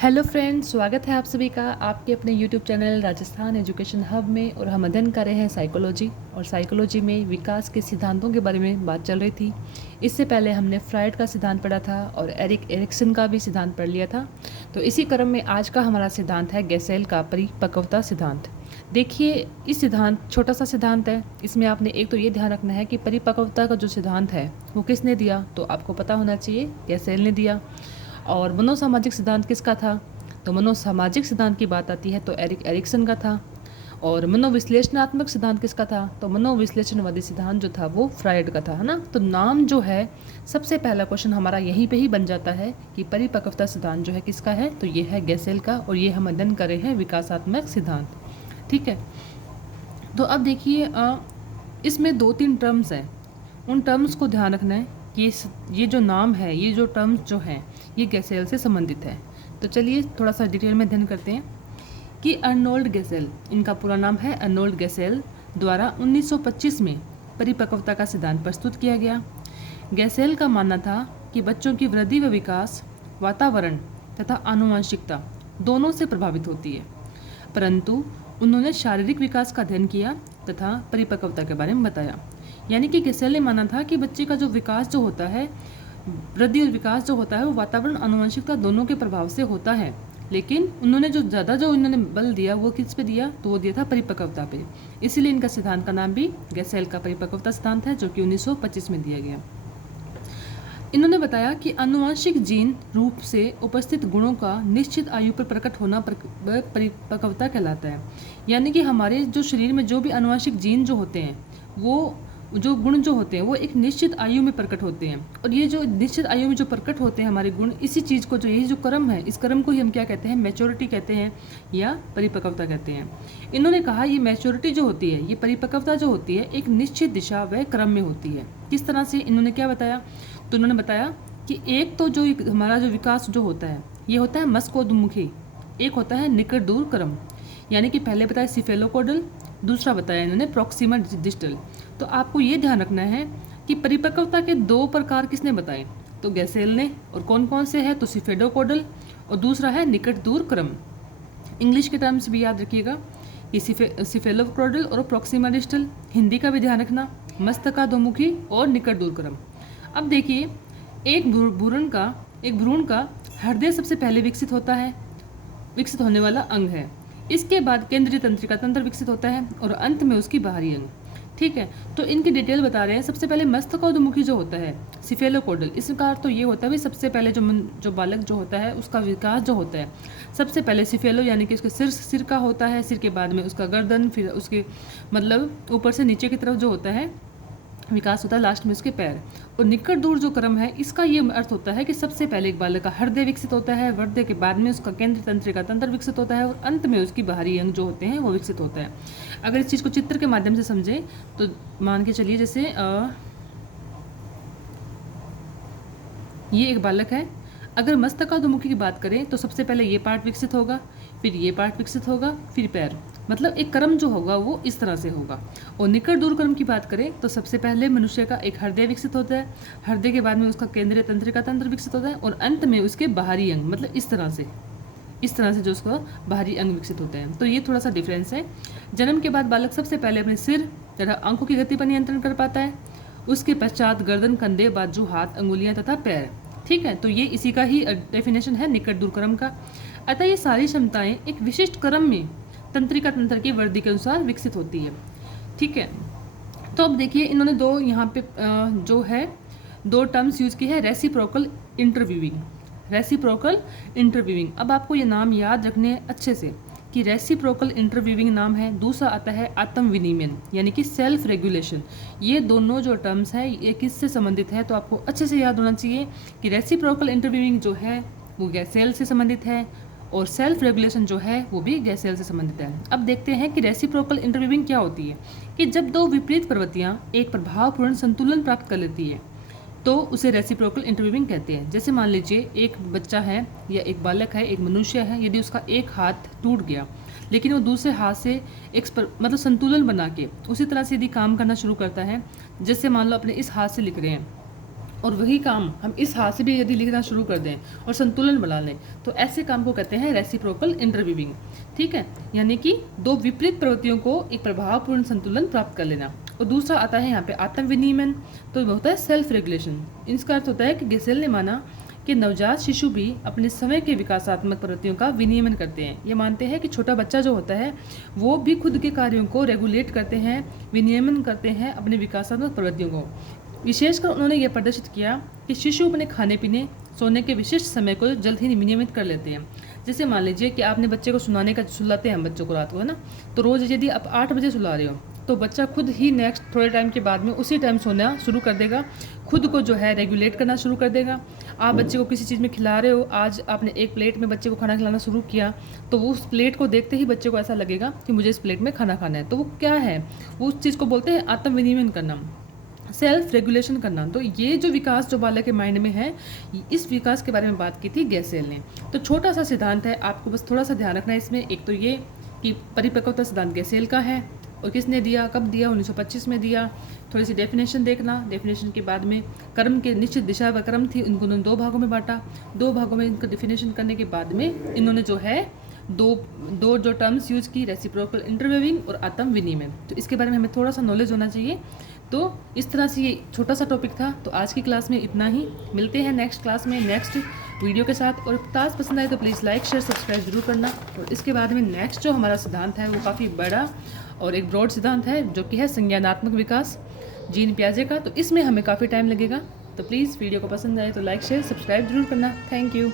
Hello friends, स्वागत है आप सभी का आपके अपने YouTube channel Rajasthan education hub में। और हम अध्ययन कर रहे हैं साइकोलॉजी, और साइकोलॉजी में विकास के सिद्धांतों के बारे में बात चल रही थी। इससे पहले हमने फ्राइड का सिद्धांत पढ़ा था और एरिक एरिक्सन का भी सिद्धांत पढ़ लिया था। तो इसी क्रम में आज का हमारा सिद्धांत है गैसेल का परिपक्वता सिद्धांत। देखिए, इस सिद्धांत छोटा सा सिद्धांत है। इसमें आपने एक तो ये ध्यान रखना है कि परिपक्वता का जो सिद्धांत है वो किसने दिया, तो आपको पता होना चाहिए गैसेल ने दिया। और मनोसामाजिक सिद्धांत किसका था, तो मनोसामाजिक सिद्धांत की बात आती है तो एरिक एरिक्सन का था। और मनोविश्लेषणात्मक सिद्धांत किसका था, तो मनोविश्लेषणवादी सिद्धांत जो था वो फ्राइड का था, है ना। तो नाम जो है, सबसे पहला क्वेश्चन हमारा यहीं पे ही बन जाता है कि परिपक्वता सिद्धांत जो है किसका है, तो ये है गैसेल का। और ये हम अध्ययन कर रहे हैं विकासात्मक सिद्धांत, ठीक है। तो अब देखिए, इसमें 2-3 टर्म्स हैं। उन टर्म्स को ध्यान रखना है कि ये जो नाम है, ये जो टर्म्स जो हैं, ये गैसेल से संबंधित है। तो चलिए थोड़ा सा डिटेल में अध्ययन करते हैं कि अर्नोल्ड गैसेल, इनका पूरा नाम है अर्नोल्ड गैसेल, द्वारा 1925 में परिपक्वता का सिद्धांत प्रस्तुत किया गया। गैसेल का मानना था कि बच्चों की वृद्धि व विकास वातावरण तथा आनुवंशिकता दोनों से प्रभावित होती है, परंतु उन्होंने शारीरिक विकास का अध्ययन किया तथा परिपक्वता के बारे में बताया। यानी कि गैसेल ने माना था कि बच्चे का जो विकास जो होता है, वृद्धि और विकास जो होता है, वो वातावरण आनुवंशिकता दोनों के प्रभाव से होता है। लेकिन उन्होंने जो इन्होंने बल दिया वो किस पे दिया, तो वो दिया था परिपक्वता पे। इसीलिए इनका सिद्धांत का नाम भी गैसेल का परिपक्वता सिद्धांत है, जो कि 1925 में दिया गया। इन्होंने बताया कि आनुवंशिक जीन रूप से उपस्थित गुणों का निश्चित आयु पर प्रकट होना परिपक्वता कहलाता है। यानी कि हमारे जो शरीर में जो भी आनुवंशिक जीन जो होते हैं, वो जो गुण जो होते हैं वो एक निश्चित आयु में प्रकट होते हैं। और ये जो निश्चित आयु में जो प्रकट होते हैं हमारे गुण, इसी चीज़ को, जो यही जो क्रम है, इस क्रम को ही हम क्या कहते हैं, मैच्योरिटी कहते हैं या परिपक्वता कहते हैं। इन्होंने कहा ये मैच्योरिटी जो होती है, ये परिपक्वता जो होती है, एक निश्चित दिशा व क्रम में होती है। किस तरह से, इन्होंने क्या बताया, तो उन्होंने बताया कि एक तो जो हमारा जो विकास जो होता है, ये होता है मस्कोद्मुखी, एक होता है निकट दूर क्रम। यानी कि पहले बताया सिफेलोकोडल, दूसरा बताया इन्होंने प्रॉक्सिमल डिस्टल। तो आपको ये ध्यान रखना है कि परिपक्वता के 2 प्रकार किसने बताए, तो गैसेल ने। और कौन कौन से है, तो सिफेडोकोडल और दूसरा है निकट दूर क्रम। इंग्लिश के टर्म्स भी याद रखिएगा कि सिफेलोकोडल और प्रॉक्सिमल डिस्टल। हिंदी का भी ध्यान रखना, मस्तकाधोमुखी और निकट दूर क्रम। अब देखिए, एक भ्रूण का हृदय सबसे पहले विकसित होने वाला अंग है। इसके बाद केंद्रीय तंत्रिका तंत्र विकसित होता है और अंत में उसकी बाहरी अंग, ठीक है। तो इनकी डिटेल बता रहे हैं। सबसे पहले मस्तकोद्मुखी जो होता है, सिफेलोकोडल, इसका अर्थ तो ये होता है सबसे पहले जो बालक जो होता है उसका विकास जो होता है, सबसे पहले सिफेलो यानी कि उसके सिर का होता है, सिर के बाद में उसका गर्दन, फिर उसके मतलब ऊपर से नीचे की तरफ जो होता है विकास होता है, लास्ट में उसके पैर। और निकट दूर जो क्रम है, इसका ये अर्थ होता है कि सबसे पहले एक बालक का हृदय विकसित होता है, हृदय के बाद में उसका केंद्रीय तंत्रिका तंत्र विकसित होता है और अंत में उसकी बाहरी अंग जो होते हैं वो विकसित होता है। अगर इस चीज़ को चित्र के माध्यम से समझें तो मान के चलिए, जैसे ये एक बालक है। अगर मस्तकाधोमुखी की बात करें तो सबसे पहले ये पार्ट विकसित होगा, फिर ये पार्ट विकसित होगा, फिर पैर, मतलब एक क्रम जो होगा वो इस तरह से होगा। और निकट दूर क्रम की बात करें तो सबसे पहले मनुष्य का एक हृदय विकसित होता है, हृदय के बाद में उसका केंद्रीय तंत्रिका तंत्र विकसित होता है और अंत में उसके बाहरी अंग, मतलब इस तरह से जो उसका बाहरी अंग विकसित होते हैं। तो ये थोड़ा सा डिफरेंस है। जन्म के बाद बालक सबसे पहले अपने सिर तथा आंखों की गति पर नियंत्रण कर पाता है, उसके पश्चात गर्दन, कंधे, बाजू, हाथ, अंगुलियां तथा पैर, ठीक है। तो ये इसी का ही डेफिनेशन है निकट दूर क्रम का। अतः ये सारी क्षमताएं एक विशिष्ट क्रम में तंत्रिका तंत्र की वृद्धि के अनुसार विकसित होती है, ठीक है। तो अब देखिए, इन्होंने यहाँ पे जो है 2 टर्म्स यूज की है, रेसिप्रोकल इंटरव्यूइंग। अब आपको ये नाम याद रखने अच्छे से कि रेसिप्रोकल इंटरव्यूइंग नाम है। दूसरा आता है आत्म विनिमयन, यानी कि सेल्फ रेगुलेशन। ये दोनों जो टर्म्स है ये किससे संबंधित है, तो आपको अच्छे से याद होना चाहिए कि रेसिप्रोकल इंटरव्यूइंग जो है वो गैसेल से संबंधित है और सेल्फ रेगुलेशन जो है वो भी गैसेल से संबंधित है। अब देखते हैं कि रेसिप्रोकल इंटरव्यूइंग क्या होती है। कि जब 2 विपरीत प्रवृत्तियां एक प्रभावपूर्ण संतुलन प्राप्त कर लेती है तो उसे रेसिप्रोकल इंटरव्यूइंग कहते हैं। जैसे मान लीजिए एक बच्चा है या एक बालक है, एक मनुष्य है, यदि उसका एक हाथ टूट गया लेकिन वो दूसरे हाथ से मतलब संतुलन बना के उसी तरह से यदि काम करना शुरू करता है, जैसे मान लो अपने इस हाथ से लिख रहे हैं और वही काम हम इस हाथ से भी यदि लिखना शुरू कर दें और संतुलन बना लें, तो ऐसे काम को कहते हैं रेसिप्रोकल इंटरवीविंग। ठीक है, यानी कि दो विपरीत प्रवृत्तियों को एक प्रभावपूर्ण संतुलन प्राप्त कर लेना। और दूसरा आता है यहाँ पे आत्म विनियमन, तो होता है सेल्फ रेगुलेशन। इसका अर्थ होता है कि गेसेल ने माना कि नवजात शिशु भी अपने समय के विकासात्मक प्रवृत्तियों का विनियमन करते हैं। ये मानते हैं कि छोटा बच्चा जो होता है वो भी खुद के कार्यों को रेगुलेट करते हैं, विनियमन करते हैं अपने विकासात्मक प्रवृत्तियों को। विशेषकर उन्होंने यह प्रदर्शित किया कि शिशु अपने खाने पीने, सोने के विशिष्ट समय को जल्द ही विनियमित कर लेते हैं। जैसे मान लीजिए कि आपने बच्चे को सुलाते हैं हम बच्चों को रात को, है ना, तो रोज़ यदि आप 8 बजे सुला रहे हो तो बच्चा खुद ही नेक्स्ट थोड़े टाइम के बाद में उसी टाइम सोना शुरू कर देगा, खुद को जो है रेगुलेट करना शुरू कर देगा। आप बच्चे को किसी चीज़ में खिला रहे हो, आज आपने एक प्लेट में बच्चे को खाना खिलाना शुरू किया, तो वो उस प्लेट को देखते ही बच्चे को ऐसा लगेगा कि मुझे इस प्लेट में खाना खाना है। तो वो क्या है, वो उस चीज़ को बोलते हैं आत्म विनियमन करना, सेल्फ रेगुलेशन करना। तो ये जो विकास जो बालक के माइंड में है, इस विकास के बारे में बात की थी गेसेल ने। तो छोटा सा सिद्धांत है, आपको बस थोड़ा सा ध्यान रखना है इसमें। एक तो ये कि परिपक्वता सिद्धांत गेसेल का है और किसने दिया, कब दिया, 1925 में दिया। थोड़ी सी डेफिनेशन देखना, डेफिनेशन के बाद में कर्म के निश्चित दिशा व क्रम थी, उनको उन्होंने 2 भागों में बांटा। 2 भागों में इनका डेफिनेशन करने के बाद में इन्होंने जो है दो जो टर्म्स यूज़ की, रेसिप्रोकल इंटरवीविंग और आत्म विनियमन। तो इसके बारे में हमें थोड़ा सा नॉलेज होना चाहिए। तो इस तरह से ये छोटा सा टॉपिक था। तो आज की क्लास में इतना ही, मिलते हैं नेक्स्ट क्लास में नेक्स्ट वीडियो के साथ। और क्लास पसंद आए तो प्लीज़ लाइक शेयर सब्सक्राइब जरूर करना। और इसके बाद में नेक्स्ट जो हमारा सिद्धांत है वो काफ़ी बड़ा और एक ब्रॉड सिद्धांत है, जो कि है संज्ञानात्मक विकास, जीन पियाजे का। तो इसमें हमें काफ़ी टाइम लगेगा। तो प्लीज़ वीडियो को पसंद आए तो लाइक शेयर सब्सक्राइब जरूर करना। Thank you.